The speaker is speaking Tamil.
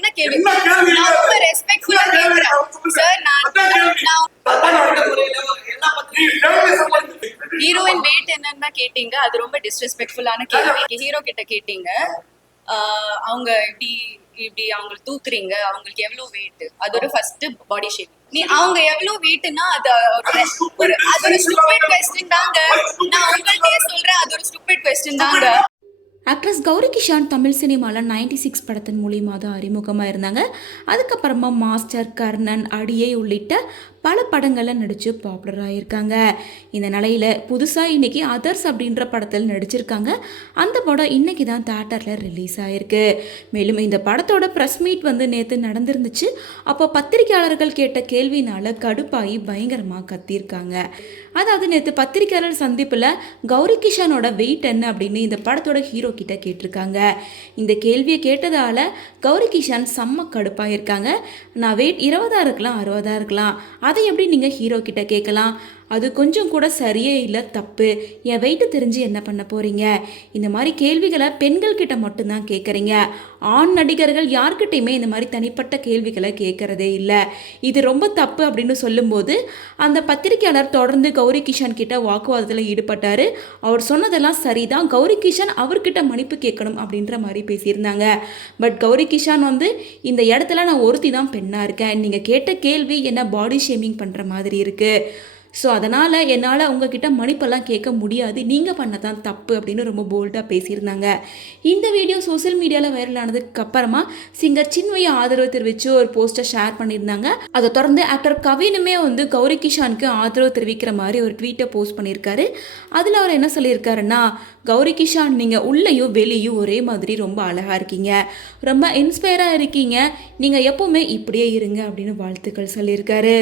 என்ன கேள்வி? நான் ரொம்ப ரெஸ்பெக்ட்ஃபுல்லா கேக்குறேன். சார் நான். ஹீரோயின் வெயிட் என்னன்னு கேட்டீங்க. அது ரொம்ப டிஸ்ரெஸ்பெக்ட்ஃபுல்லான கேள்வி. ஹீரோ கிட்ட கேட்டீங்க. அவங்க இப்படி இப்படி அவங்க தூக்குறீங்க. அவங்களுக்கு எவ்வளவு வெயிட் அது ஒரு ஃபர்ஸ்ட் பாடி ஷேப் நீ அவங்க எவ்வளவு வெயிட்னா அது ஒரு ஒரு அது ஒரு ஸ்டூபிட் கொஸ்டின் தாங்க. நான் உங்கள்கிட்டயே சொல்றேன். அது ஒரு ஸ்டூபிட் கொஸ்டின் தாங்க. ஆக்ட்ரஸ் கௌரி கிஷான் தமிழ் சினிமாவில் நைன்டி சிக்ஸ் படத்தின் மூலியமாக தான் அறிமுகமாக இருந்தாங்க அதுக்கப்புறமா மாஸ்டர் கர்ணன் அடியை உள்ளிட்ட பல படங்களில் நடித்து பாப்புலர் ஆகியிருக்காங்க இந்த நிலையில் புதுசாக இன்னைக்கு அதர்ஸ் அப்படின்ற படத்தில் நடிச்சிருக்காங்க. அந்த படம் இன்னைக்கு தான் தேட்டரில் ரிலீஸ் ஆகிருக்கு மேலும் இந்த படத்தோட ப்ரெஸ் மீட் வந்து நேற்று நடந்துருந்துச்சு. அப்போ பத்திரிகையாளர்கள் கேட்ட கேள்வினால் கடுப்பாகி பயங்கரமாக கத்தியிருக்காங்க. அதாவது நேற்று பத்திரிகையாளர் சந்திப்பில் கௌரி கிஷானோட வெயிட் என்ன அப்படின்னு இந்த படத்தோட ஹீரோ கிட்ட கேட்டிருக்காங்க. இந்த கேள்வியை கேட்டதால கௌரி கிஷான் செம்ம கடுப்பாக இருக்காங்க நான் வெயிட் இருபதாக இருக்கலாம் அறுபதாக இருக்கலாம் அதை எப்படி நீங்கள் ஹீரோ கிட்ட கேட்கலாம்? அது கொஞ்சம் கூட சரியே இல்லை தப்பு. என் வெயிட்டு தெரிஞ்சு என்ன பண்ண போறீங்க? இந்த மாதிரி கேள்விகளை பெண்கள் கிட்ட மட்டும்தான் கேட்குறீங்க ஆண் நடிகர்கள் யார்கிட்டையுமே இந்த மாதிரி தனிப்பட்ட கேள்விகளை கேட்கறதே இல்லை. இது ரொம்ப தப்பு அப்படின்னு சொல்லும்போது அந்த பத்திரிகையாளர் தொடர்ந்து கௌரி கிஷான் கிட்ட வாக்குவாதத்தில் ஈடுபட்டார். அவர் சொன்னதெல்லாம் சரிதான். கௌரி கிஷான் அவர்கிட்ட மன்னிப்பு கேட்கணும் அப்படின்ற மாதிரி பேசியிருந்தாங்க. பட் கௌரி கிஷான் வந்து இந்த இடத்துல நான் ஒருத்தி தான் பெண்ணாக இருக்கேன். நீங்கள் கேட்ட கேள்வி என்ன பாடி ஷேமிங் பண்ணுற மாதிரி இருக்குது ஸோ அதனால் என்னால் அவங்கக்கிட்ட மன்னிப்பெல்லாம் கேட்க முடியாது. நீங்கள் பண்ண தான் தப்பு அப்படின்னு ரொம்ப போல்டாக பேசியிருந்தாங்க. இந்த வீடியோ சோஷியல் மீடியாவில் வைரல் ஆனதுக்கு அப்புறமா சிங்கர் சின்மையை ஆதரவு தெரிவித்து ஒரு போஸ்டர் ஷேர் பண்ணியிருந்தாங்க. அதை தொடர்ந்து ஆக்டர் கவினுமே வந்து கௌரி கிஷானுக்கு ஆதரவு தெரிவிக்கிற மாதிரி ஒரு ட்வீட்டை போஸ்ட் பண்ணியிருக்காரு. அதில் அவர் என்ன சொல்லியிருக்காருன்னா கௌரி கிஷான் நீங்கள் உள்ளேயும் வெளியும் ஒரே மாதிரி ரொம்ப அழகாக இருக்கீங்க. ரொம்ப இன்ஸ்பயராக இருக்கீங்க. நீங்கள் எப்போவுமே இப்படியே இருங்க அப்படின்னு வாழ்த்துக்கள் சொல்லியிருக்காரு.